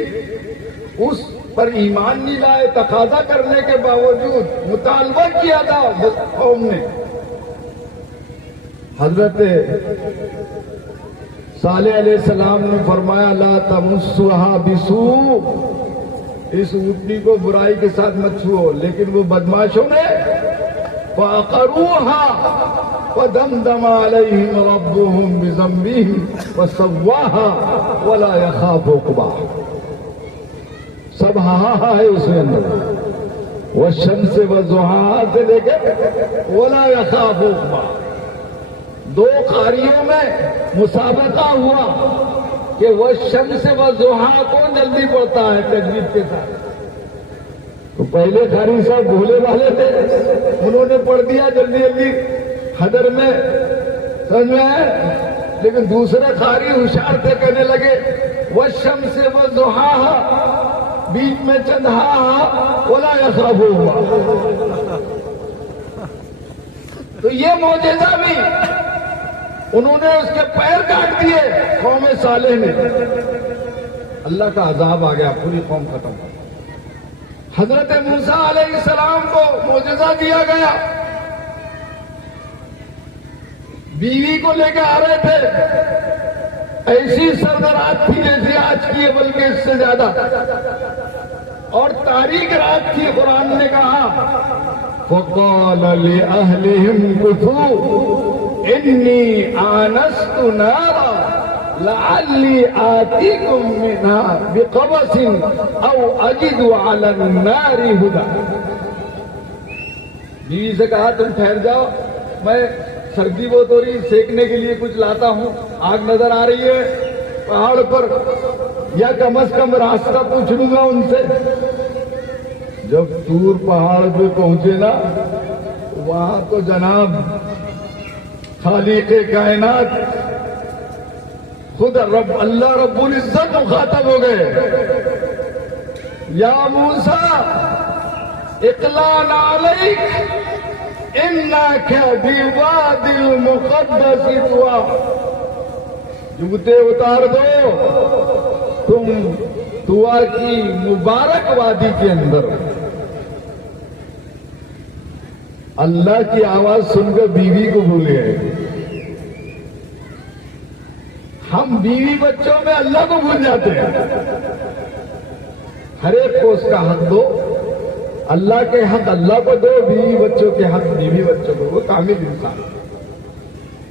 اس پر ایمان نہیں لائے. تقاضا کرنے کے باوجود مطالبہ کیا تھا قوم نے. حضرت صالح علیہ السلام نے فرمایا لا تمسوها بسوء، اس اونٹنی کو برائی کے ساتھ مت چھوؤ. لیکن وہ بدماشوں نے فَعَقَرُوهَا وَدَمْدَمَ عَلَيْهِمْ رَبُّهُمْ بِذَنبِهِمْ وَسَوَّاهَا وَلَا يَخَافُ عُقْبَاهَا. سب ہاں ہے اس میں اندر. وَالشَّمْسِ وَضُحَاهَا سے لے کے وَلَا يَخَافُ عُقْبَاهَا. 2 قاریوں میں مسابقہ ہوا کہ وَالشَّمْسِ وَضُحَاهَا کون جلدی پڑھتا ہے تجوید کے ساتھ. تو پہلے قاری صاحب بھولے والے تھے، انہوں نے پڑھ دیا جلدی جلدی. خضر میں سمجھ میں ہے، لیکن دوسرے قاری ہوشیار تھے، کہنے لگے والشمس وضحاها، بیچ میں چندھا ولا يخافوها۔ تو یہ معجزہ بھی انہوں نے اس کے پیر کاٹ دیے قوم صالح نے، اللہ کا عذاب آ گیا، پوری قوم ختم ہو۔ حضرت موسیٰ علیہ السلام کو معجزہ دیا گیا، بیوی کو لے کے آ رہے تھے، ایسی سرد رات تھی جیسے آج کی ہے، بلکہ اس سے زیادہ، اور تاریک رات تھی۔ قرآن نے کہا فَقَالَ لِأَهْلِهِمْ كُثُوا إِنِّي آنَسْتُ نَارًا لَعَلِّي آتِيكُم مِّنْهَا بِقَبَسٍ أَوْ أَجِدُ عَلَى النَّارِ هُدًى۔ بیوی سے کہا تم ٹھہر جاؤ، میں سردی بہت ہو رہی، سیکنے کے لیے کچھ لاتا ہوں، آگ نظر آ رہی ہے پہاڑ پر، یا کم از کم راستہ پوچھ لوں گا ان سے۔ جب طور پہاڑ پہ پہنچے نا، وہاں تو جناب خالق کائنات خود رب اللہ رب العزت مخاطب ہو گئے، یا موسیٰ اقلع علیک انک بواد المقدس طویٰ، جوتے اتار دو، تم طویٰ کی مبارک وادی کے اندر۔ اللہ کی آواز سن کر بیوی کو بھول گئے۔ ہم بیوی بچوں میں اللہ کو بھول جاتے ہیں۔ ہر ایک کو اس کا حق دو، اللہ کے حق اللہ کو دو، بیوی بچوں کے حق بیوی بچوں کو، وہ کامل انسان۔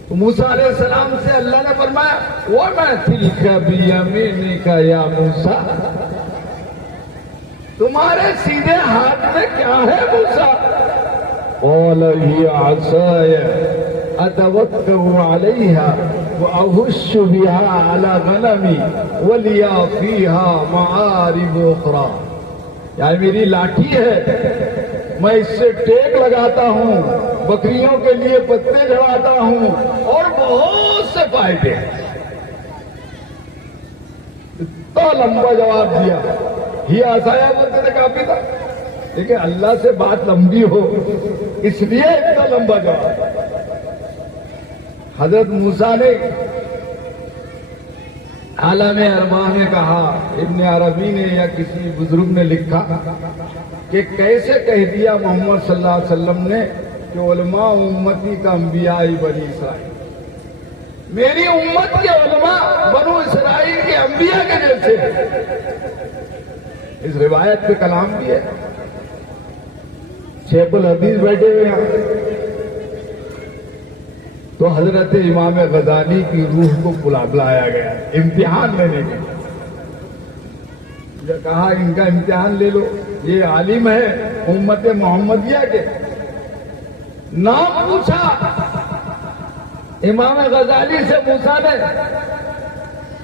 تو موسیٰ علیہ السلام سے اللہ نے فرمایا وَمَا تِلْكَ بِيَمِينِكَ يَا مُوسَىٰ، تمہارے سیدھے ہاتھ میں کیا ہے موسیٰ؟ قَالَ هِيَ عَصَايَ أَتَوَكَّأُ عَلَيْهَا وَأَهُشُّ بِهَا عَلَى غَنَمِي وَلِيَ فِيهَا مَعَارِبُ أُخْرَىٰ، یعنی میری لاٹھی ہے، میں اس سے ٹیک لگاتا ہوں، بکریوں کے لیے پتے جھڑاتا ہوں، اور بہت سے فائدے ہیں۔ اتنا لمبا جواب دیا، یہ آسایا بولتے تھے کافی تھا، لیکن اللہ سے بات لمبی ہو اس لیے اتنا لمبا جواب۔ حضرت موسیٰ نے عالم ارواح میں کہا، ابن عربی نے یا کسی بزرگ نے لکھا کہ کیسے کہہ دیا محمد صلی اللہ علیہ وسلم نے کہ علماء امتی کا انبیاء بنی اسرائیل، میری امت کے علماء بنو اسرائیل کے انبیاء کے جیسے ہیں۔ اس روایت پہ کلام بھی ہے، شیخ الحدیث بیٹھے ہوئے ہیں۔ تو حضرت امام غزالی کی روح کو بلایا گیا امتحان لینے کے لیے، کہا ان کا امتحان لے لو، یہ عالم ہے امت محمدیہ کے۔ نام پوچھا امام غزالی سے موسیٰ نے،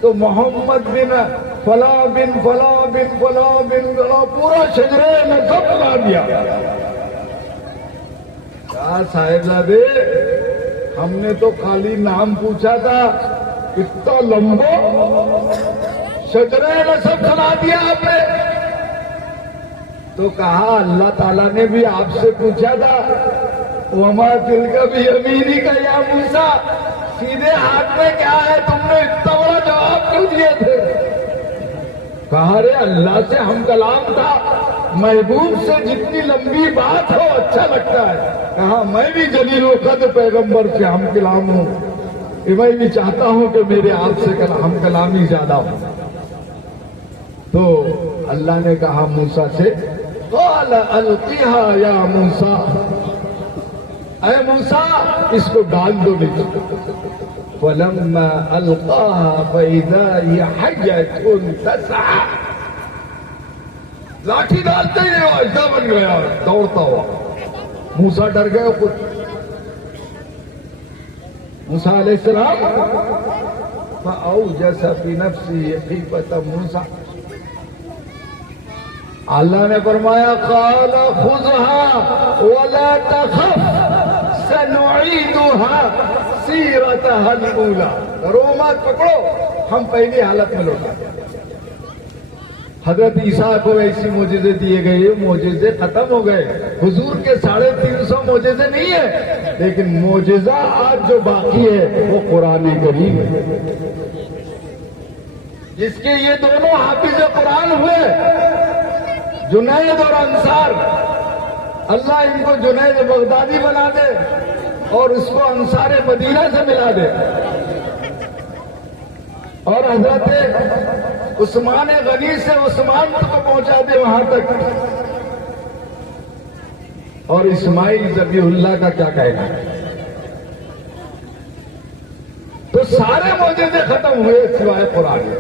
تو محمد بن فلاں بن فلاں بن فلاں بن فلاں پورا شجرے میں سب بنا دیا۔ کہا صاحبزادے ہم نے تو خالی نام پوچھا تھا، اتنا لمبا شجرے میں سب سنا دیا آپ نے۔ تو کہا اللہ تعالیٰ نے بھی آپ سے پوچھا تھا وما تلک بیمینک یا موسیٰ، سیدھے ہاتھ میں کیا ہے، تم نے اتنا بڑا جواب کیوں دیے تھے؟ کہا رے اللہ سے ہم کلام تھا، محبوب سے جتنی لمبی بات ہو اچھا لگتا ہے۔ کہا میں بھی جلیل القدر پیغمبر سے ہم کلام ہوں، میں بھی چاہتا ہوں کہ میرے آپ سے ہم کلامی زیادہ ہو۔ تو اللہ نے کہا موسیٰ سے قال القیہا یا موسیٰ، اے موسیٰ اس کو ڈال دو نیچے۔ فلما القاها فاذا هي حية تسعى، لاٹھی ڈالتے ہی وہ ایسا بن گیا دوڑتا ہوا۔ موسیٰ ڈر گئے خود، موسیٰ علیہ السلام فأوجس في نفسه خیفة موسیٰ، اللہ نے فرمایا قال خذها ولا تخف سنعيدها سيرتها الأولى. رومات پکڑو, ہم پہلی حالت میں لوٹا. حضرت عیسیٰ کو ایسی معجزے دیے گئے, معجزے ختم ہو گئے. حضور کے 350 معجزے نہیں ہیں, لیکن معجزہ آج جو باقی ہے وہ قرآن کریم ہے, جس کے یہ دونوں حافظ قرآن ہوئے, جنید اور انصار. اللہ ان کو جنید بغدادی بنا دے اور اس کو انصار مدینہ سے ملا دے. اور حضرت عثمان غنی سے عثمان کو پہنچا دے وہاں تک. اور اسماعیل ذبیح اللہ کا کیا کہنا. تو سارے معجزے ختم ہوئے سوائے قرآن.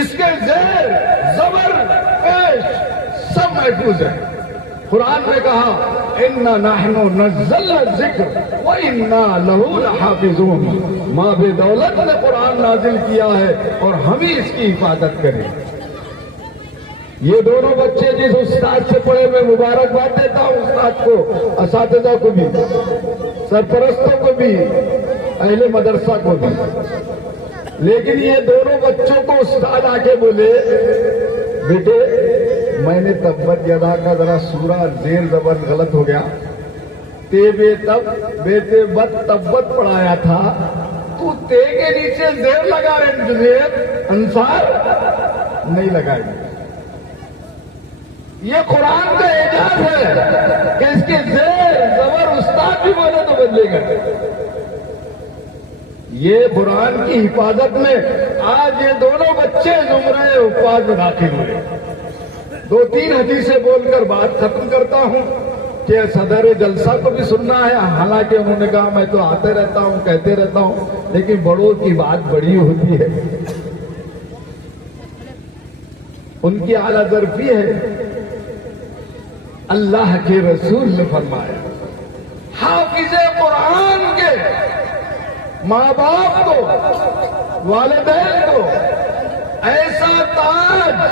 اس کے زیر زبر پیش سب محفوظ ہے. قرآن نے کہا اِنَّا نَحْنُ نَزَّلْنَا الذِّكْرَ وَإِنَّا لَهُ لَحَافِظُونَ. ماں بے دولت نے قرآن نازل کیا ہے اور ہم ہی اس کی حفاظت کریں. یہ دونوں بچے جس استاد سے پڑھے میں مبارکباد دیتا ہوں, استاد کو, اساتذہ کو بھی, سرپرستوں کو بھی, اہل مدرسہ کو بھی. لیکن یہ دونوں بچوں کو استاد آ کے بولے بیٹے میں نے تبت یدا کا ذرا سورہ زیر زبر غلط ہو گیا, تے بے تب بیٹے بت تبت پڑھایا تھا, تو تے کے نیچے زیر لگا رہے زیر انصار نہیں لگائے. یہ قرآن کا اعجاز ہے کہ اس کے زیر زبر استاد بھی بولے تو بدلے گا. یہ قرآن کی حفاظت میں آج یہ دونوں بچے زمرہ حفاظ میں داخل ہوئے. 2-3 حدیثیں بول کر بات ختم کرتا ہوں کہ صدر جلسہ کو بھی سننا ہے. حالانکہ انہوں نے کہا میں تو آتے رہتا ہوں, کہتے رہتا ہوں, لیکن بڑوں کی بات بڑی ہوتی ہے. ان کی اعلیٰ ظرفی ہے. اللہ کے رسول نے فرمایا حافظ قرآن کے ماں باپ کو, والدین کو ایسا تاج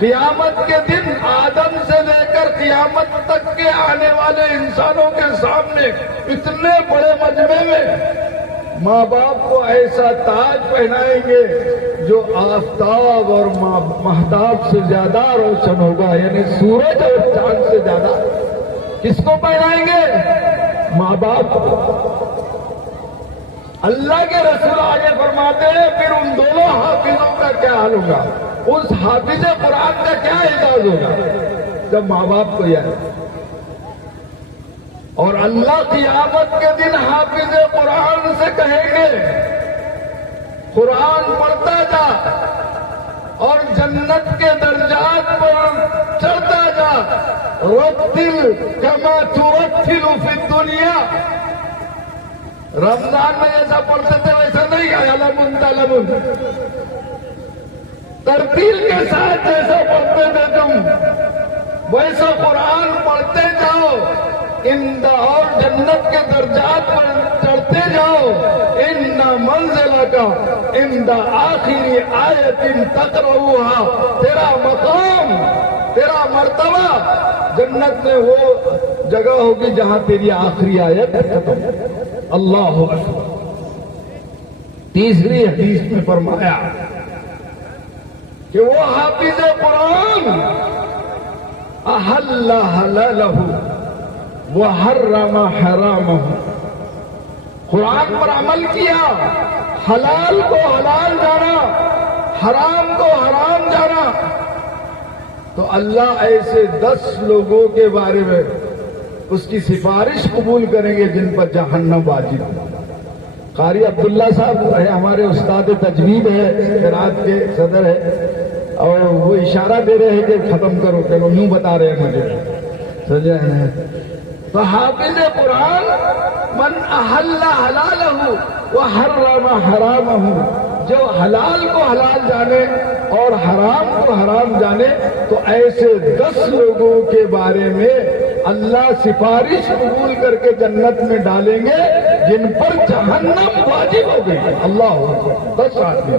قیامت کے دن آدم سے لے کر قیامت تک کے آنے والے انسانوں کے سامنے اتنے بڑے مجمع میں ماں باپ کو ایسا تاج پہنائیں گے جو آفتاب اور مہتاب سے زیادہ روشن ہوگا. یعنی سورج اور چاند سے زیادہ. کس کو پہنائیں گے؟ ماں باپ کو. اللہ کے رسول آگے فرماتے ہیں پھر ان دونوں حافظوں کا کیا حال ہوگا, اس حافظ قرآن کا کیا اعزاز ہوگا جب ماں باپ کو یاد. اور اللہ قیامت کے دن حافظ قرآن سے کہیں گے قرآن پڑھتا جا اور جنت کے درجات پر چڑھتا جا. رتل کما ترتل فی الدنیا. رمضان میں جیسا پڑھتے تھے ویسا نہیں, علمن تلمن ترتیل کے ساتھ جیسا پڑھتے تھے تم ویسا قرآن پڑھتے جاؤ. اور جنت کے درجات پر چڑھتے جاؤ. ان منزلہ کا عند آخری آیت تقرؤها. تیرا مقام, تیرا مرتبہ جنت میں وہ جگہ ہوگی جہاں تیری آخری آیت ختم. اللہ اکبر. تیسری حدیث میں فرمایا کہ وہ حافظ قرآن احل حلالہ وحرم حرامہ. قرآن پر عمل کیا, حلال کو حلال جانا, حرام کو حرام جانا, تو اللہ ایسے 10 لوگوں کے بارے میں اس کی سفارش قبول کریں گے جن پر جہنم واجب. قاری عبداللہ صاحب ہے ہمارے استاد تجوید ہے, قرات کے صدر ہے, اور وہ اشارہ دے رہے ہیں کہ ختم کرو, کہ وہ یوں بتا رہے ہیں مجھے سمجھا ہے. تو حافظ قرآن من احل حلالہ وحرم حرامہ, جو حلال کو حلال جانے اور حرام کو حرام جانے, تو ایسے 10 لوگوں کے بارے میں اللہ سفارش قبول کر کے جنت میں ڈالیں گے جن پر جہنم واجب ہو گئی. اللہ 10 آدمی.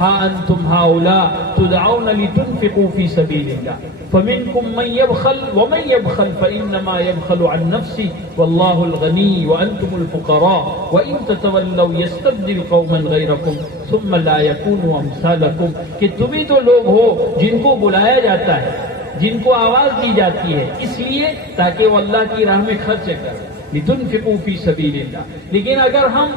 ہا انتم ہؤلاء تدعون لتنفقوا في سبيل الله فمنكم من يبخل ومن يبخل فإنما يبخل عن نفسه والله الغني وأنتم الفقراء وإن تتولوا يستبدل قوما غيركم ثم لا يكونوا أمثالكم. کہ تم ہی تو لوگ ہو جن کو بلایا جاتا ہے، جن کو آواز دی جاتی ہے، اس لیے تاکہ وہ اللہ کی راہ میں خرچ کریں. لتنفقوا فی سبیل اللہ. لیکن اگر ہم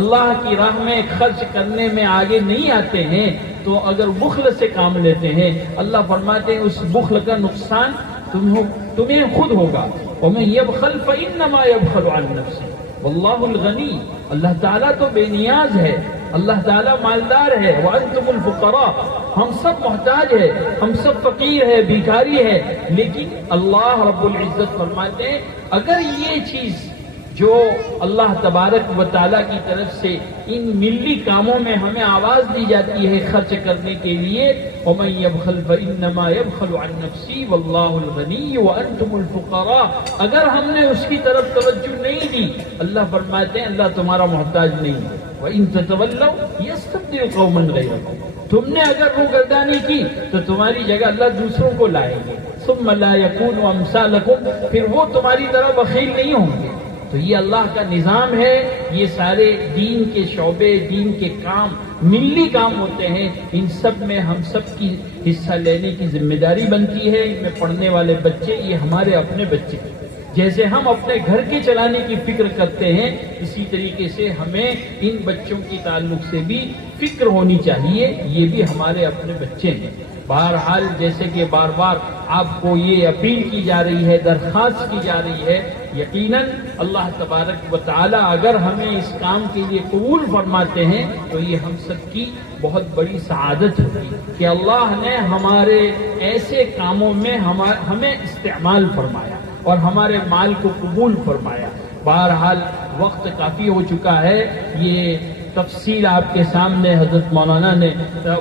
اللہ کی راہ میں خرچ کرنے میں آگے نہیں آتے ہیں تو اگر بخل سے کام لیتے ہیں، اللہ فرماتے ہیں اس بخل کا نقصان تمہیں خود ہوگا. ومن يبخل فإنما يبخل عن نفسه واللہ الغنی. اللہ تعالیٰ تو بے نیاز ہے، اللہ تعالیٰ مالدار ہے. وانتم الفقراء، ہم سب محتاج ہے، ہم سب فقیر ہے، بھیکاری ہے. لیکن اللہ رب العزت فرماتے ہیں اگر یہ چیز جو اللہ تبارک و تعالیٰ کی طرف سے ان ملی کاموں میں ہمیں آواز دی جاتی ہے خرچ کرنے کے لیے، ومن يبخل فإنما يبخل عن نفسه واللہ الغنی وانتم الفقراء، اگر ہم نے اس کی طرف توجہ نہیں دی، اللہ فرماتے ہیں اللہ تمہارا محتاج نہیں ہے. وَإِن تَتَوَلَّوْا يَسْتَبْدِلْ قَوْمًا غَيْرَكُمْ، تم نے اگر روگردانی کی تو تمہاری جگہ اللہ دوسروں کو لائیں گے. ثُمَّ لَا يَكُونُوا أَمْثَالَكُمْ، پھر وہ تمہاری طرح بخیل نہیں ہوں گے. تو یہ اللہ کا نظام ہے. یہ سارے دین کے شعبے، دین کے کام ملی کام ہوتے ہیں. ان سب میں ہم سب کی حصہ لینے کی ذمہ داری بنتی ہے. ان میں پڑھنے والے بچے یہ ہمارے اپنے بچے ہیں. جیسے ہم اپنے گھر کے چلانے کی فکر کرتے ہیں، اسی طریقے سے ہمیں ان بچوں کی تعلق سے بھی فکر ہونی چاہیے. یہ بھی ہمارے اپنے بچے ہیں. بہرحال جیسے کہ بار بار آپ کو یہ اپیل کی جا رہی ہے، درخواست کی جا رہی ہے، یقیناً اللہ تبارک و تعالی اگر ہمیں اس کام کے لیے قبول فرماتے ہیں تو یہ ہم سب کی بہت بڑی سعادت ہوگی کہ اللہ نے ہمارے ایسے کاموں میں ہمیں استعمال فرمایا اور ہمارے مال کو قبول فرمایا. بہرحال وقت کافی ہو چکا ہے. یہ تفصیل آپ کے سامنے حضرت مولانا نے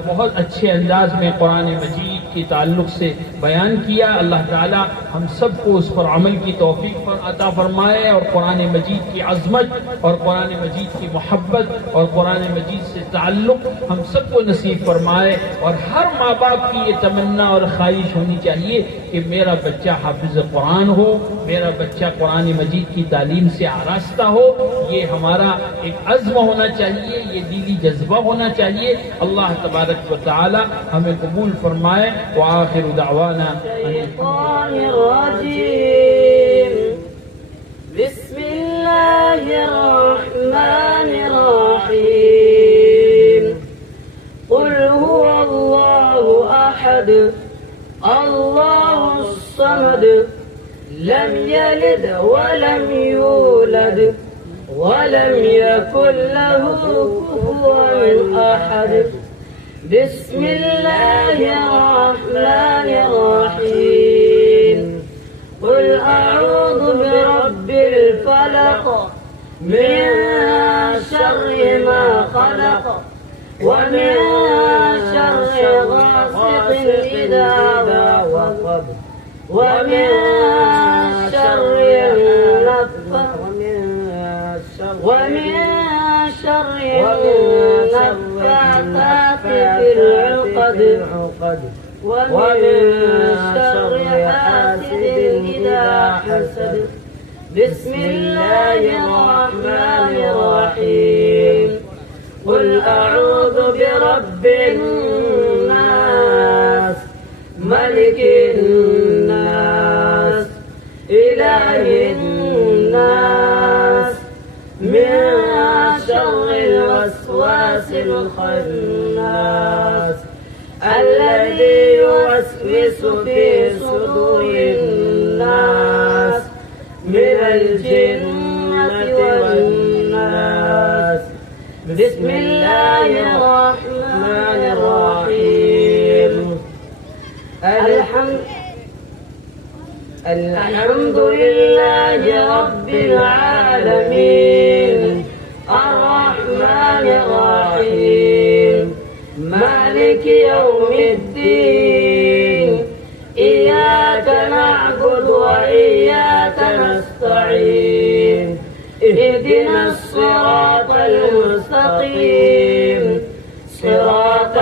بہت اچھے انداز میں قرآن مجید کے تعلق سے بیان کیا. اللہ تعالی ہم سب کو اس پر عمل کی توفیق عطا فرمائے اور قرآن مجید کی عظمت اور قرآن مجید کی محبت اور قرآن مجید سے تعلق ہم سب کو نصیب فرمائے. اور ہر ماں باپ کی یہ تمنا اور خواہش ہونی چاہیے کہ میرا بچہ حافظ قرآن ہو، میرا بچہ قرآن مجید کی تعلیم سے آراستہ ہو. یہ ہمارا ایک عزم ہونا چاہیے، یہ دلی جذبہ ہونا چاہیے. اللہ تبارک و تعالی ہمیں قبول فرمائے. وآخر دعوانا الشیطان الرجیم. بسم اللہ الرحمن الرحیم. قل هو اللہ احد اللہ الصمد لم یلد ولم یولد ولم يكن له كفوا أحد. بسم الله الرحمن الرحيم. قل أعوذ برب الفلق من شر ما خلق ومن شر غاسق إذا وقب ومن شر النفاثات في العقد ومن شر حاسد إذا حسد. بسم الله الرحمن الرحيم. قل أعوذ برب الناس ملك الناس إله الناس من شر الوسواس الخناس الذي يوسوس في صدور الناس من الجنة والناس. بسم الله الرحمن الرحيم. الحمد لله رب العالمين الرحمن الرحيم مالك يوم الدين. إياك نعبد وإياك نستعين. اهدنا الصراط المستقيم صراط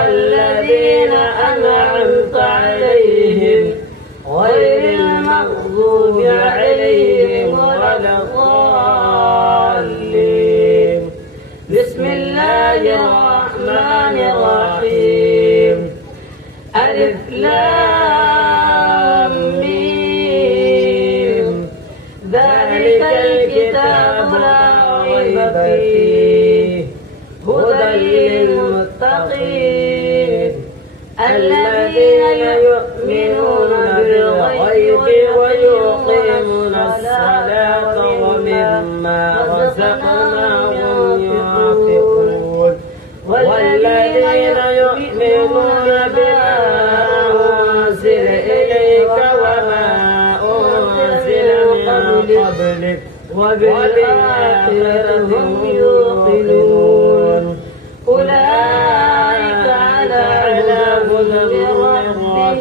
ذلك الكتاب لا ريب فيه هدى للمتقين الذين يؤمنون بالغيب ويقيمون الصلاة ومما رزقناهم ينفقون والذين يؤمنون بما أنزل إليك وما أنزل من قبلك وبالآخرة هم يوقنون أولئك على هدى من ربهم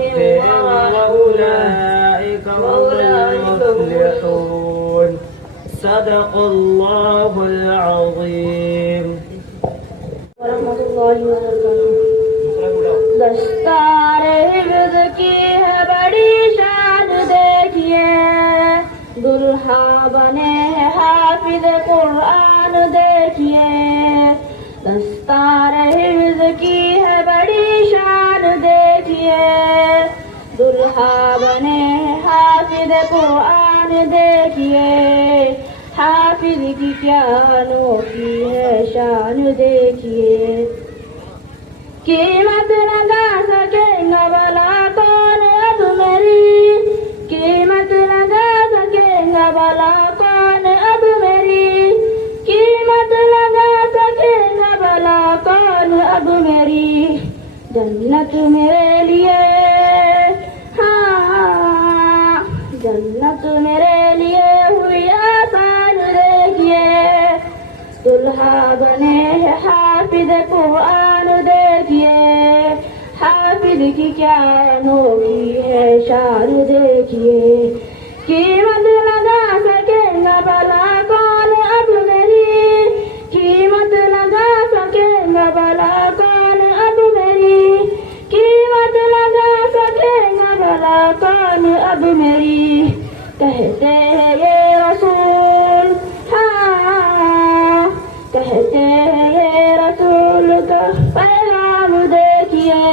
وأولئك هم المفلحون صدق الله العظيم ورحمۃ اللہ وبرکاتہ۔ دستار حفظ کی ہے بڑی شان دیکھیے، دلہا بنے ہے حافظ قرآن دیکھیے۔ دستار حفظ کی ہے بڑی شان دیکھیے، دلہا بنے ہے حافظ قرآن دیکھیے۔ حافظ کی کیا انوکھی ہے شان دیکھیے، قیمت لگا سکے گا بلا کون اب میری، قیمت لگا سکے گا بلا کون اب میری، قیمت لگا سکے گا بلا کون اب میری۔ جنت میرے لیے، ہاں جنت میرے لیے ہوئی آسان دیکھیے، دلہا بنے ہے حافظ قرآن دیکھیے۔ حافظ کی کیا انوکھی ہے شان دیکھیے، قیمت لگا سکے گا بلا کون اب میری، قیمت لگا سکے گا بلا کون اب میری، قیمت لگا سکے گا بلا کون اب میری۔ کہتے ہیں یہ رسول، ہاں کہتے ہیں یہ رسول کا پیغام دیکھیے،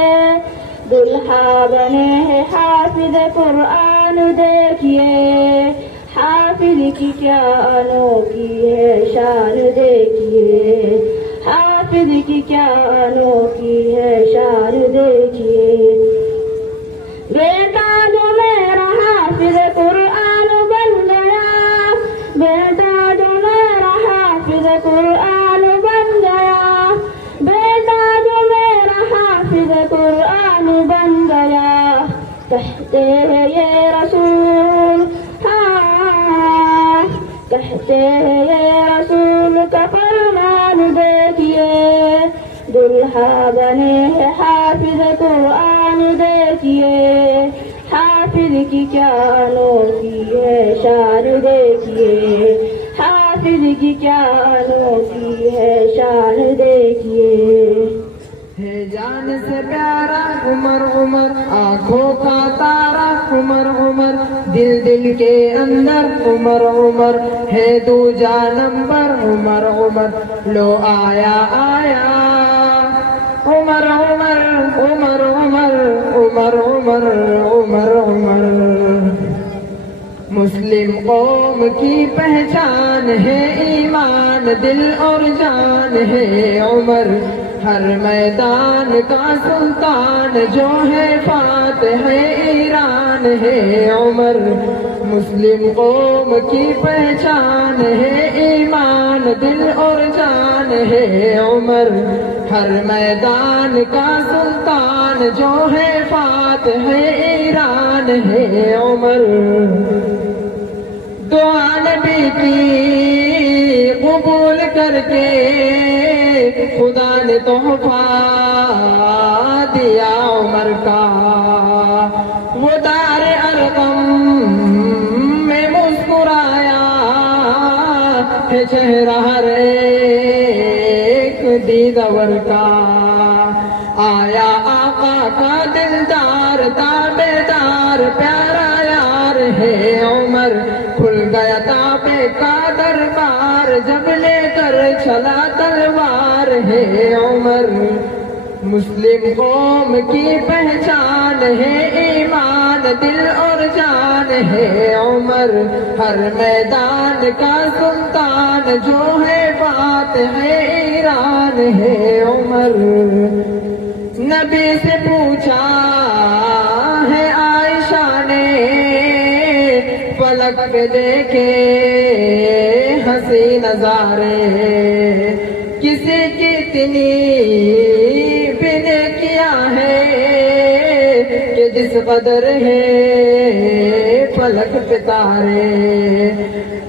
دلہا بنے ہے حافظ قرآن دیکھیے۔ حافظ کی کیا انوکھی ہے شان دیکھیے، حافظ کی کیا انوکھی ہے شان دیکھیے۔ بیٹا جو میرا حافظ قرآن بن گیا، بیٹا جو میرا حافظ قرآن بن گیا، بیٹا جو میرا حافظ قرآن بن گیا۔ کہتے ہیں یہ رسول، ہاں کہتے ہیں یہ رسول کا فرمان دیکھیے، دلہا بنے ہے حافظ قرآن دیکھیے۔ حافظ کی کیا انوکھی ہے شان دیکھیے، حافظ کی کیا انوکھی ہے شان دیکھیے۔ ہے جان سے پیارا عمر عمر، آنکھوں کا تارا عمر عمر، دل دل کے اندر عمر عمر، ہے دوجا نمبر عمر عمر، لو آیا آیا عمر عمر عمر عمر عمر عمر عمر عمر۔ مسلم قوم کی پہچان ہے ایمان دل اور جان ہے عمر، ہر میدان کا سلطان جو ہے فاتح ایران ہے عمر۔ مسلم قوم کی پہچان ہے ایمان دل اور جان ہے عمر، ہر میدان کا سلطان جو ہے فاتح ایران ہے عمر۔ دعا نبی کی قبول کر کے خدا نے تحفہ دیا عمر کا، وہ دار ارقم میں مسکرایا ہے چہرہ ہر ایک دیدور کا۔ آیا آقا کا دلدار تابعدار پیارا یار ہے عمر، کھل گیا تابع کا دربار جب لے کر چلا تلوار ہے عمر۔ مسلم قوم کی پہچان ہے، ایمان دل اور جان ہے عمر، ہر میدان کا سلطان جو ہے بات ہے ایران ہے عمر۔ نبی سے پوچھا ہے عائشہ نے، پلک پہ دیکھے ہنسی نظارے، کسی کی اتنی بھی نے کیا ہے کہ جس قدر ہے پلک پہ تارے،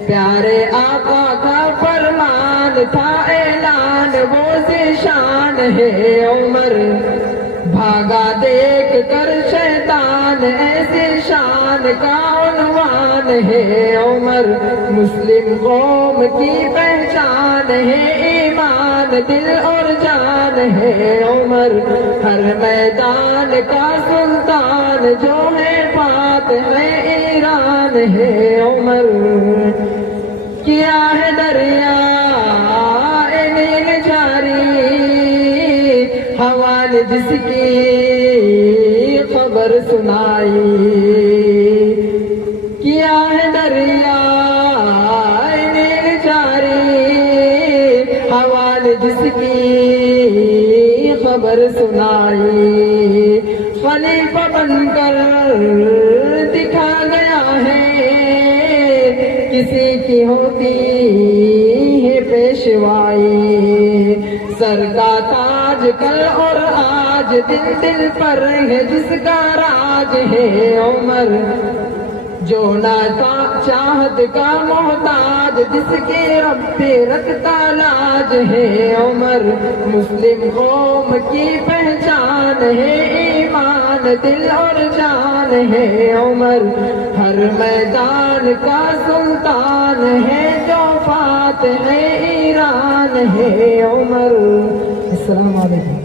پیارے آقا کا فرمان تھا اعلان وہ ذیشان ہے عمر، بھاگا دیکھ کر شیطان ایسی شان کا عنوان ہے عمر، مسلم قوم کی پہچان ہے، ایمان دل اور جان ہے عمر، ہر میدان کا سلطان جو ہے بات ہے ایران ہے عمر۔ کیا ہے دریا نیل جاری، ہوا نے جس کی خبر سنائی، کیا ہے دریا نیل جاری، ہوا نے جس کی خبر سنائی، خلیفہ بن کر دکھا گیا ہے کسی کی ہوتی ہے پیشوائی، سر کا تاج کل اور آج دل دل پر ہے جس کا راج ہے عمر، جو نہ چاہت کا محتاج جس کے رب پہ رکھتا لاج ہے عمر، مسلم قوم کی پہچان ہے، ایمان دل اور جان ہے عمر، ہر میدان کا سلطان ہے جو فاتح ایران ہے عمر۔ السلام علیکم۔